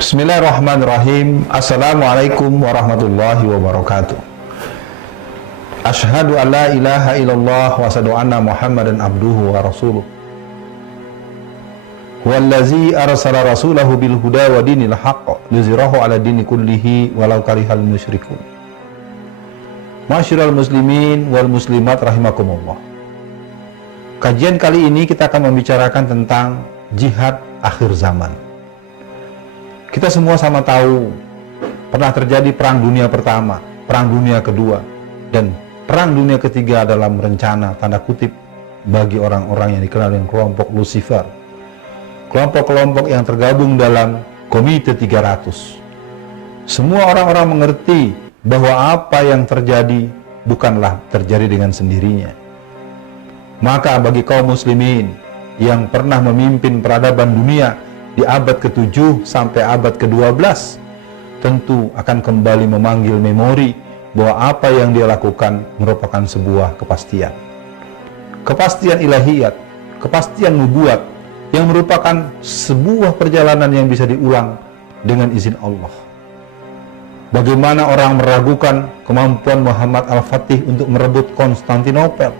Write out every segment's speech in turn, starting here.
Bismillahirrahmanirrahim. Assalamualaikum warahmatullahi wabarakatuh. Asyhadu an la ilaha illallah wa asyhadu anna Muhammadan abduhu wa rasuluh. Wallazi arsala rasulahu bil huda wa dinil haqq liyuzhirahu ala dini kullihi walau karihal musyrikun. Masyiral muslimin wal muslimat rahimakumullah. Kajian kali ini kita akan membicarakan tentang jihad akhir zaman. Kita semua sama tahu pernah terjadi perang dunia pertama, perang dunia kedua, dan perang dunia ketiga dalam rencana tanda kutip bagi orang-orang yang dikenal dengan kelompok Lucifer, kelompok-kelompok yang tergabung dalam Komite 300. Semua orang-orang mengerti bahwa apa yang terjadi bukanlah terjadi dengan sendirinya. Maka bagi kaum muslimin yang pernah memimpin peradaban dunia di abad ke-7 sampai abad ke-12 tentu akan kembali memanggil memori bahwa apa yang dia lakukan merupakan sebuah kepastian. Kepastian ilahiyat, kepastian nubuat yang merupakan sebuah perjalanan yang bisa diulang dengan izin Allah. Bagaimana orang meragukan kemampuan Muhammad Al-Fatih untuk merebut Konstantinopel?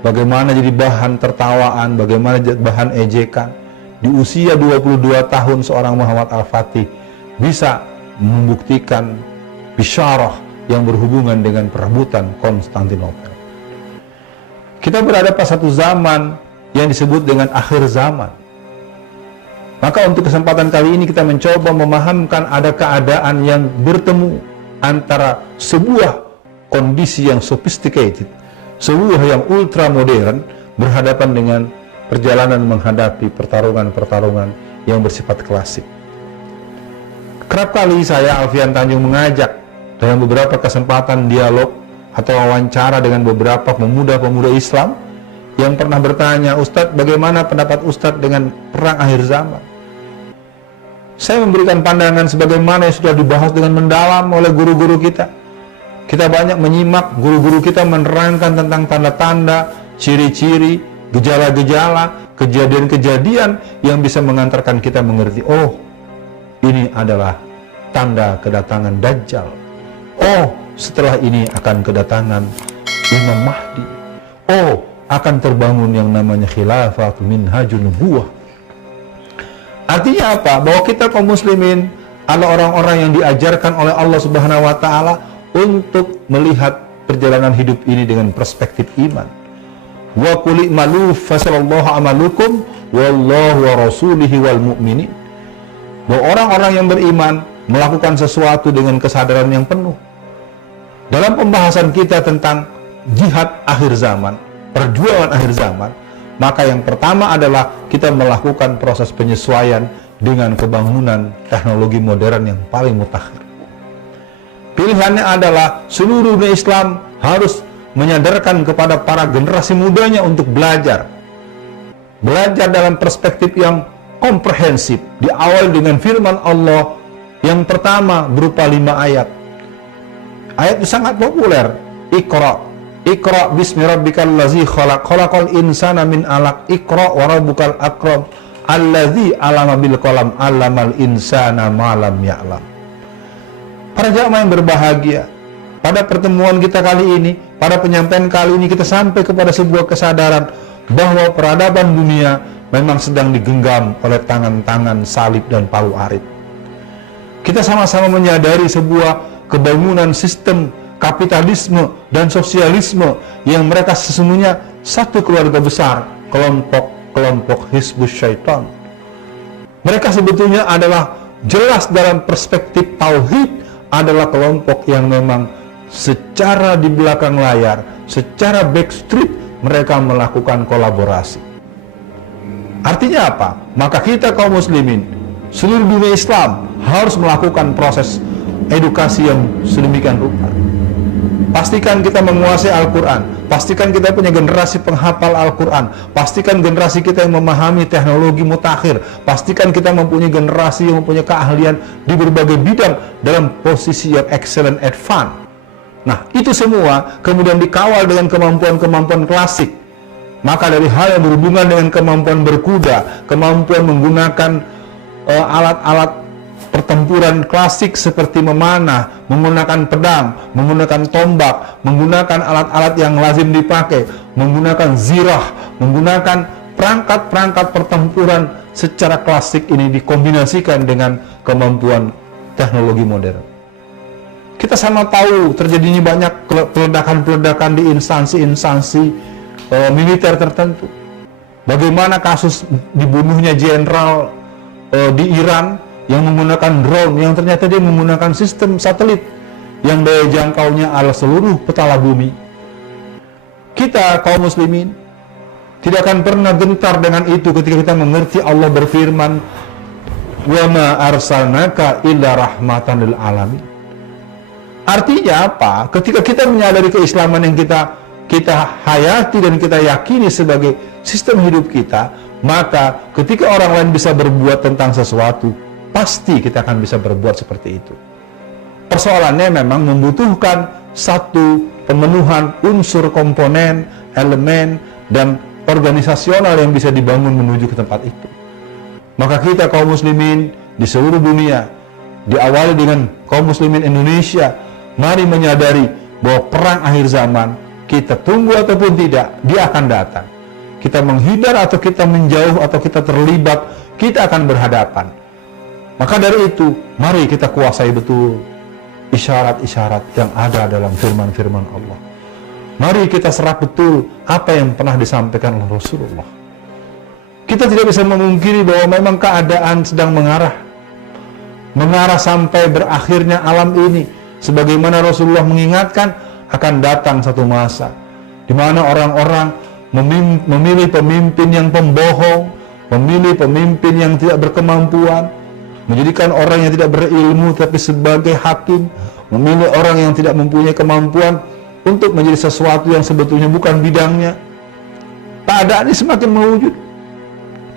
Bagaimana jadi bahan tertawaan, bagaimana jadi bahan ejekan? Di usia 22 tahun seorang Muhammad Al-Fatih bisa membuktikan bisyarah yang berhubungan dengan perebutan Konstantinopel. Kita berada pada satu zaman yang disebut dengan akhir zaman. Maka untuk kesempatan kali ini kita mencoba memahamkan ada keadaan yang bertemu antara sebuah kondisi yang sophisticated, sebuah yang ultra modern berhadapan dengan perjalanan menghadapi pertarungan-pertarungan yang bersifat klasik. Kerap kali saya, Alfian Tanjung, mengajak dalam beberapa kesempatan dialog atau wawancara dengan beberapa pemuda-pemuda Islam yang pernah bertanya, "Ustadz, bagaimana pendapat Ustadz dengan perang akhir zaman?" Saya memberikan pandangan sebagaimana yang sudah dibahas dengan mendalam oleh guru-guru kita. Kita banyak menyimak guru-guru kita menerangkan tentang tanda-tanda, ciri-ciri, gejala-gejala, kejadian-kejadian yang bisa mengantarkan kita mengerti, oh, ini adalah tanda kedatangan Dajjal. Oh, setelah ini akan kedatangan Imam Mahdi. Oh, akan terbangun yang namanya khilafah minhajun nubuwah. Artinya apa? Bahwa kita kaum muslimin adalah orang-orang yang diajarkan oleh Allah Subhanahu wa taala untuk melihat perjalanan hidup ini dengan perspektif iman. Wa qul i'malu fasallallahu amalukum wallahu wa rasulihi wal mu'minin. Bahwa orang-orang yang beriman melakukan sesuatu dengan kesadaran yang penuh. Dalam pembahasan kita tentang jihad akhir zaman, perjuangan akhir zaman, maka yang pertama adalah kita melakukan proses penyesuaian dengan kebangunan teknologi modern yang paling mutakhir. Pilihannya adalah seluruh dunia Islam harus menyadarkan kepada para generasi mudanya untuk belajar dalam perspektif yang komprehensif, diawali dengan firman Allah yang pertama berupa 5 ayat. Ayat itu sangat populer. Iqra bismi rabbikal ladzi khalaq, khalaqal insana min 'alaq, Iqra wa rabbukal akram, alladzi 'allama bil qalam, 'allamal insana ma lam ya'lam. Para jamaah yang berbahagia, pada pertemuan kita kali ini, pada penyampaian kali ini, kita sampai kepada sebuah kesadaran bahwa peradaban dunia memang sedang digenggam oleh tangan-tangan salib dan palu arit. Kita sama-sama menyadari sebuah kebangunan sistem kapitalisme dan sosialisme yang mereka sesungguhnya satu keluarga besar, kelompok Hizbus Syaitan. Mereka sebetulnya adalah jelas dalam perspektif tauhid, adalah kelompok yang memang secara di belakang layar, secara backstreet mereka melakukan kolaborasi. Artinya apa? Maka kita kaum muslimin, seluruh dunia Islam harus melakukan proses edukasi yang sedemikian rupa. Pastikan kita menguasai Al-Quran, pastikan kita punya generasi penghafal Al-Quran, pastikan generasi kita yang memahami teknologi mutakhir, pastikan kita mempunyai generasi yang mempunyai keahlian di berbagai bidang dalam posisi yang excellent advance. Nah, itu semua kemudian dikawal dengan kemampuan-kemampuan klasik. Maka dari hal yang berhubungan dengan kemampuan berkuda, kemampuan menggunakan alat-alat pertempuran klasik seperti memanah, menggunakan pedang, menggunakan tombak, menggunakan alat-alat yang lazim dipakai, menggunakan zirah, menggunakan perangkat-perangkat pertempuran secara klasik ini dikombinasikan dengan kemampuan teknologi modern. Kita sama tahu terjadinya banyak peledakan-peledakan di instansi-instansi militer tertentu. Bagaimana kasus dibunuhnya jenderal di Iran yang menggunakan drone, yang ternyata dia menggunakan sistem satelit yang daya jangkaunya ala seluruh petala bumi. Kita kaum muslimin tidak akan pernah gentar dengan itu ketika kita mengerti Allah berfirman, "Wa ma arsalnaka illa rahmatan lil alamin." Artinya apa? Ketika kita menyadari keislaman yang kita hayati dan kita yakini sebagai sistem hidup kita, maka ketika orang lain bisa berbuat tentang sesuatu, pasti kita akan bisa berbuat seperti itu. Persoalannya memang membutuhkan satu pemenuhan unsur komponen, elemen, dan organisasional yang bisa dibangun menuju ke tempat itu. Maka kita kaum muslimin di seluruh dunia, diawali dengan kaum muslimin Indonesia, mari menyadari bahwa perang akhir zaman, kita tunggu ataupun tidak, dia akan datang. Kita menghindar atau kita menjauh atau kita terlibat, kita akan berhadapan. Maka dari itu, mari kita kuasai betul isyarat-isyarat yang ada dalam firman-firman Allah. Mari kita serap betul apa yang pernah disampaikan oleh Rasulullah. Kita tidak bisa memungkiri bahwa memang keadaan sedang mengarah sampai berakhirnya alam ini. Sebagaimana Rasulullah mengingatkan, akan datang satu masa di mana orang-orang memilih pemimpin yang pembohong, memilih pemimpin yang tidak berkemampuan, menjadikan orang yang tidak berilmu tapi sebagai hakim, memilih orang yang tidak mempunyai kemampuan untuk menjadi sesuatu yang sebetulnya bukan bidangnya. Keadaan ini semakin mewujud.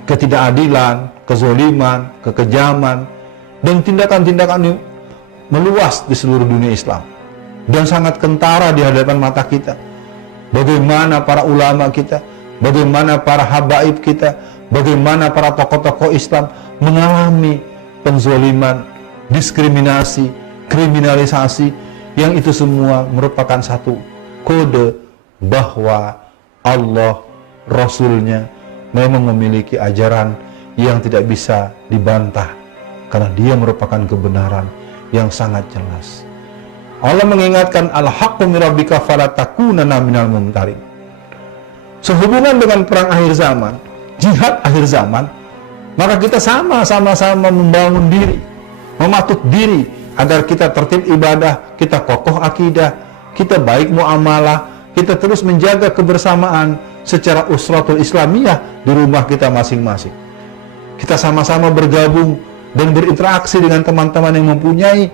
Ketidakadilan, kezoliman, kekejaman, dan tindakan-tindakan ini meluas di seluruh dunia Islam dan sangat kentara di hadapan mata kita. Bagaimana para ulama kita, bagaimana para habaib kita, bagaimana para tokoh-tokoh Islam mengalami penzoliman, diskriminasi, kriminalisasi, yang itu semua merupakan satu kode bahwa Allah, Rasulnya memang memiliki ajaran yang tidak bisa dibantah karena dia merupakan kebenaran yang sangat jelas. Allah mengingatkan, al-haqqu min rabbika fala takunanna minal mumtarin. Sehubungan dengan perang akhir zaman, jihad akhir zaman, maka kita sama-sama membangun diri, mematut diri agar kita tertib ibadah, kita kokoh akidah, kita baik muamalah, kita terus menjaga kebersamaan secara usratul islamiyah di rumah kita masing-masing. Kita sama-sama bergabung dan berinteraksi dengan teman-teman yang mempunyai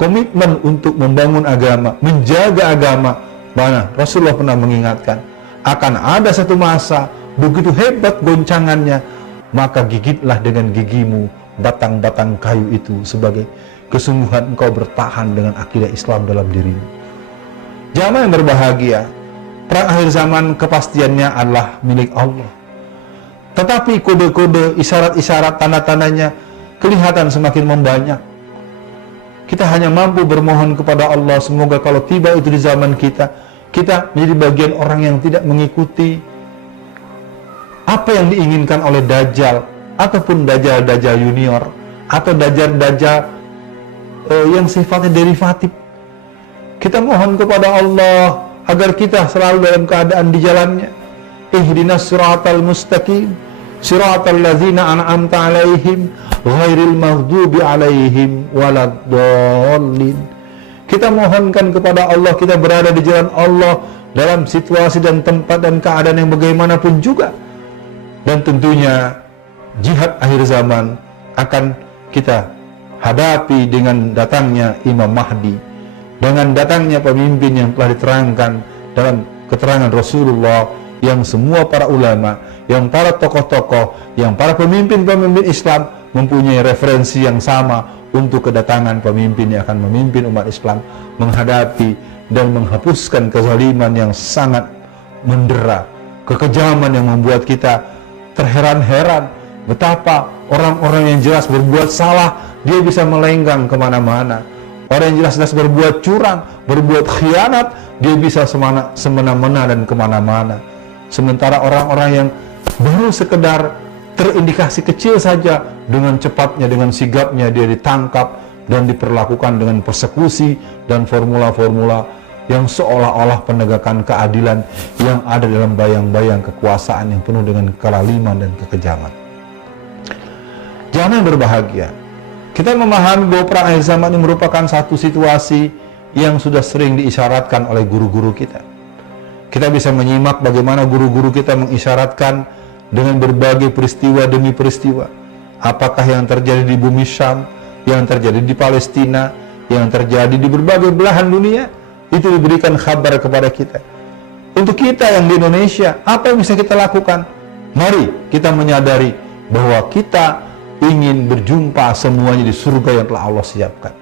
komitmen untuk membangun agama, menjaga agama. Mana Rasulullah pernah mengingatkan, akan ada satu masa begitu hebat goncangannya, maka gigitlah dengan gigimu batang-batang kayu itu sebagai kesungguhan engkau bertahan dengan akidah Islam dalam dirimu. Jamaah yang berbahagia, perang akhir zaman kepastiannya adalah milik Allah. Tetapi kode-kode, isyarat-isyarat, tanda-tandanya kelihatan semakin membanyak. Kita hanya mampu bermohon kepada Allah, semoga kalau tiba itu di zaman kita, kita menjadi bagian orang yang tidak mengikuti apa yang diinginkan oleh Dajjal, ataupun Dajjal-Dajjal junior, atau Dajjal-Dajjal yang sifatnya derivatif. Kita mohon kepada Allah agar kita selalu dalam keadaan di jalannya. Ihdinas siratal mustaqim, siratal ladzina an'amta alaihim ghairil maghdubi alaihim waladdallin. Kita mohonkan kepada Allah, kita berada di jalan Allah dalam situasi dan tempat dan keadaan yang bagaimanapun juga. Dan tentunya jihad akhir zaman akan kita hadapi dengan datangnya Imam Mahdi, dengan datangnya pemimpin yang telah diterangkan dalam keterangan Rasulullah, yang semua para ulama, yang para tokoh-tokoh, yang para pemimpin-pemimpin Islam mempunyai referensi yang sama untuk kedatangan pemimpin yang akan memimpin umat Islam menghadapi dan menghapuskan kezaliman yang sangat mendera, kekejaman yang membuat kita terheran-heran betapa orang-orang yang jelas berbuat salah, dia bisa melenggang kemana-mana. Orang yang jelas-jelas berbuat curang, berbuat khianat, dia bisa semena-mena dan kemana-mana. Sementara orang-orang yang baru sekedar terindikasi kecil saja, dengan cepatnya, dengan sigapnya dia ditangkap dan diperlakukan dengan persekusi dan formula-formula yang seolah-olah penegakan keadilan yang ada dalam bayang-bayang kekuasaan yang penuh dengan kelaliman dan kekejaman. Jangan berbahagia. Kita memahami bahwa perang akhir zaman ini merupakan satu situasi yang sudah sering diisyaratkan oleh guru-guru kita. Kita bisa menyimak bagaimana guru-guru kita mengisyaratkan dengan berbagai peristiwa demi peristiwa. Apakah yang terjadi di bumi Syam, yang terjadi di Palestina, yang terjadi di berbagai belahan dunia, itu diberikan kabar kepada kita. Untuk kita yang di Indonesia, apa yang bisa kita lakukan? Mari kita menyadari bahwa kita ingin berjumpa semuanya di surga yang telah Allah siapkan.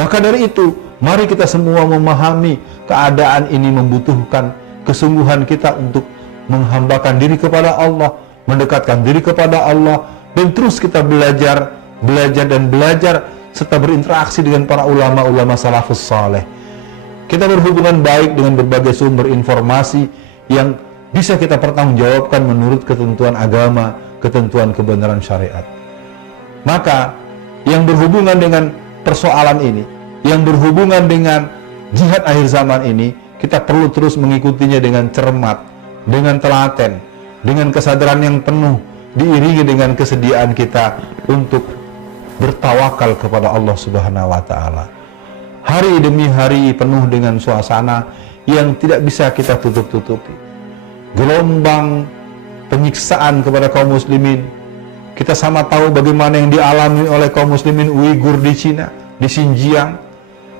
Maka dari itu, mari kita semua memahami keadaan ini membutuhkan kesungguhan kita untuk menghambakan diri kepada Allah, mendekatkan diri kepada Allah, dan terus kita belajar serta berinteraksi dengan para ulama-ulama salafus saleh. Kita berhubungan baik dengan berbagai sumber informasi yang bisa kita pertanggungjawabkan menurut ketentuan agama, ketentuan kebenaran syariat. Maka yang berhubungan dengan persoalan ini, yang berhubungan dengan jihad akhir zaman ini, kita perlu terus mengikutinya dengan cermat, dengan telaten, dengan kesadaran yang penuh, diiringi dengan kesediaan kita untuk bertawakal kepada Allah Subhanahu wa Ta'ala. Hari demi hari penuh dengan suasana yang tidak bisa kita tutup-tutupi. Gelombang penyiksaan kepada kaum muslimin, kita sama tahu bagaimana yang dialami oleh kaum muslimin Uighur di Cina, di Xinjiang.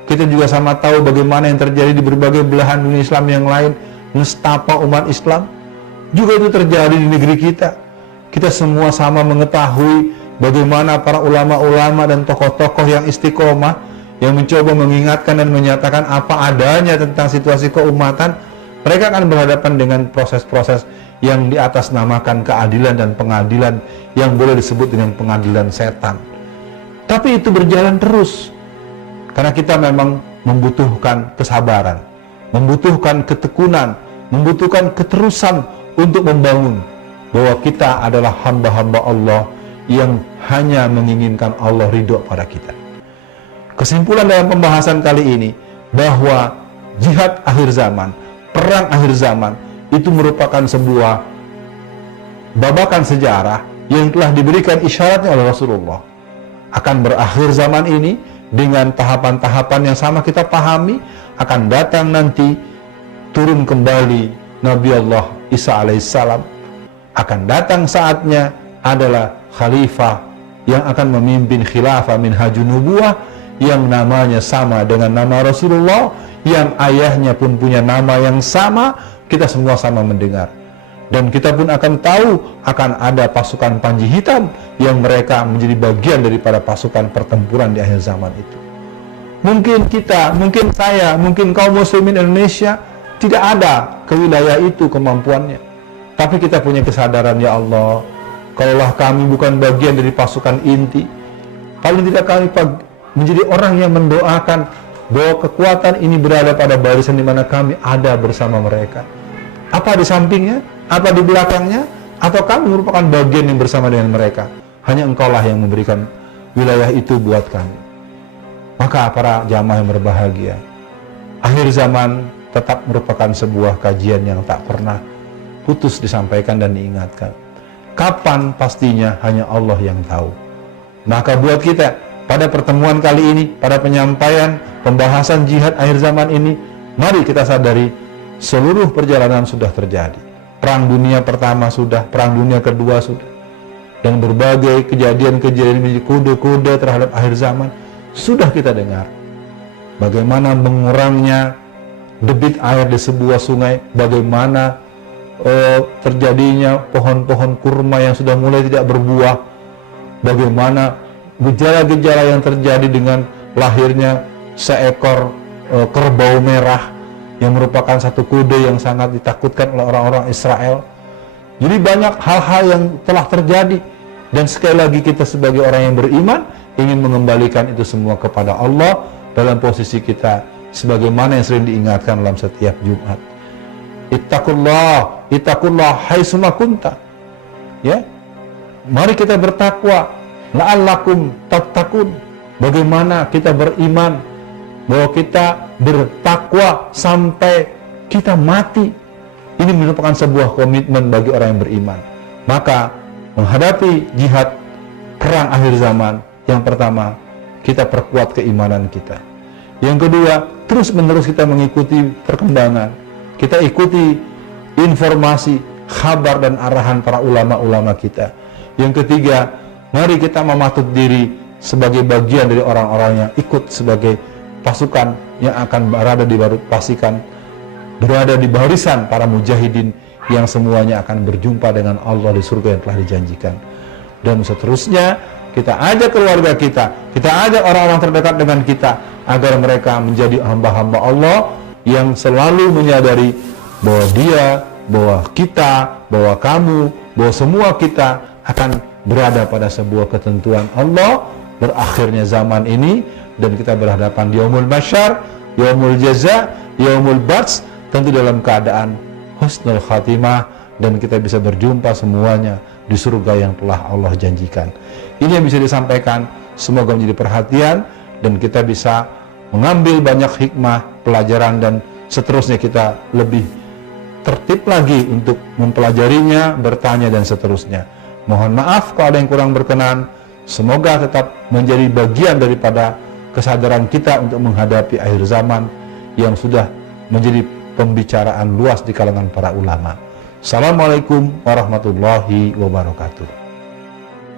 Kita juga sama tahu bagaimana yang terjadi di berbagai belahan dunia Islam yang lain, nestapa umat Islam. Juga itu terjadi di negeri kita. Kita semua sama mengetahui bagaimana para ulama-ulama dan tokoh-tokoh yang istiqomah, yang mencoba mengingatkan dan menyatakan apa adanya tentang situasi keumatan, mereka akan berhadapan dengan proses-proses yang diatasnamakan keadilan dan pengadilan yang boleh disebut dengan pengadilan setan. Tapi itu berjalan terus karena kita memang membutuhkan kesabaran, membutuhkan ketekunan, membutuhkan keterusan untuk membangun bahwa kita adalah hamba-hamba Allah yang hanya menginginkan Allah ridho pada kita. Kesimpulan dalam pembahasan kali ini bahwa jihad akhir zaman, perang akhir zaman itu merupakan sebuah babakan sejarah yang telah diberikan isyaratnya oleh Rasulullah. Akan berakhir zaman ini dengan tahapan-tahapan yang sama kita pahami, akan datang nanti turun kembali Nabi Allah Isa alaihissalam. Akan datang saatnya adalah khalifah yang akan memimpin khilafah minhajun nubuwah yang namanya sama dengan nama Rasulullah, yang ayahnya pun punya nama yang sama. Kita semua sama mendengar, dan kita pun akan tahu akan ada pasukan Panji Hitam yang mereka menjadi bagian daripada pasukan pertempuran di akhir zaman itu. Mungkin kita, mungkin saya, mungkin kaum muslimin Indonesia tidak ada ke wilayah itu kemampuannya, tapi kita punya kesadaran, ya Allah, kalaulah kami bukan bagian dari pasukan inti, paling tidak kami menjadi orang yang mendoakan bahwa kekuatan ini berada pada barisan di mana kami ada bersama mereka. Apa di sampingnya, apa di belakangnya, atau kami merupakan bagian yang bersama dengan mereka. Hanya Engkaulah yang memberikan wilayah itu buat kami. Maka para jamaah yang berbahagia, akhir zaman tetap merupakan sebuah kajian yang tak pernah putus disampaikan dan diingatkan. Kapan pastinya hanya Allah yang tahu. Maka buat kita pada pertemuan kali ini, pada penyampaian pembahasan jihad akhir zaman ini, mari kita sadari seluruh perjalanan sudah terjadi. Perang dunia pertama sudah, perang dunia kedua sudah, dan berbagai kejadian-kejadian menjadi kode-kode terhadap akhir zaman sudah kita dengar. Bagaimana mengurangnya debit air di sebuah sungai, bagaimana terjadinya pohon-pohon kurma yang sudah mulai tidak berbuah, bagaimana gejala-gejala yang terjadi dengan lahirnya seekor kerbau merah yang merupakan satu kuda yang sangat ditakutkan oleh orang-orang Israel. Jadi banyak hal-hal yang telah terjadi, dan sekali lagi kita sebagai orang yang beriman ingin mengembalikan itu semua kepada Allah dalam posisi kita sebagaimana yang sering diingatkan dalam setiap Jumat. Ittaqullah haitsuma kunta. Ya. Mari kita bertakwa, la'allakum tattaqun. Bagaimana kita beriman bahwa kita bertakwa sampai kita mati. Ini merupakan sebuah komitmen bagi orang yang beriman. Maka menghadapi jihad perang akhir zaman, yang pertama kita perkuat keimanan kita. Yang kedua, terus-menerus kita mengikuti perkembangan. Kita ikuti informasi, kabar dan arahan para ulama-ulama kita. Yang ketiga, mari kita mematut diri sebagai bagian dari orang-orang yang ikut sebagai pasukan yang akan berada di barisan para mujahidin yang semuanya akan berjumpa dengan Allah di surga yang telah dijanjikan. Dan seterusnya, kita ajak keluarga kita ajak orang-orang terdekat dengan kita agar mereka menjadi hamba-hamba Allah yang selalu menyadari bahwa bahwa kita, bahwa kamu, bahwa semua kita akan berada pada sebuah ketentuan Allah berakhirnya zaman ini, dan kita berhadapan di yaumul mahsyar, yaumul jaza, yaumul bats, tentu dalam keadaan husnul khatimah, dan kita bisa berjumpa semuanya di surga yang telah Allah janjikan. Ini yang bisa disampaikan, semoga menjadi perhatian dan kita bisa mengambil banyak hikmah, pelajaran, dan seterusnya kita lebih tertib lagi untuk mempelajarinya, bertanya, dan seterusnya. Mohon maaf kalau ada yang kurang berkenan. Semoga tetap menjadi bagian daripada kesadaran kita untuk menghadapi akhir zaman yang sudah menjadi pembicaraan luas di kalangan para ulama. Assalamualaikum warahmatullahi wabarakatuh.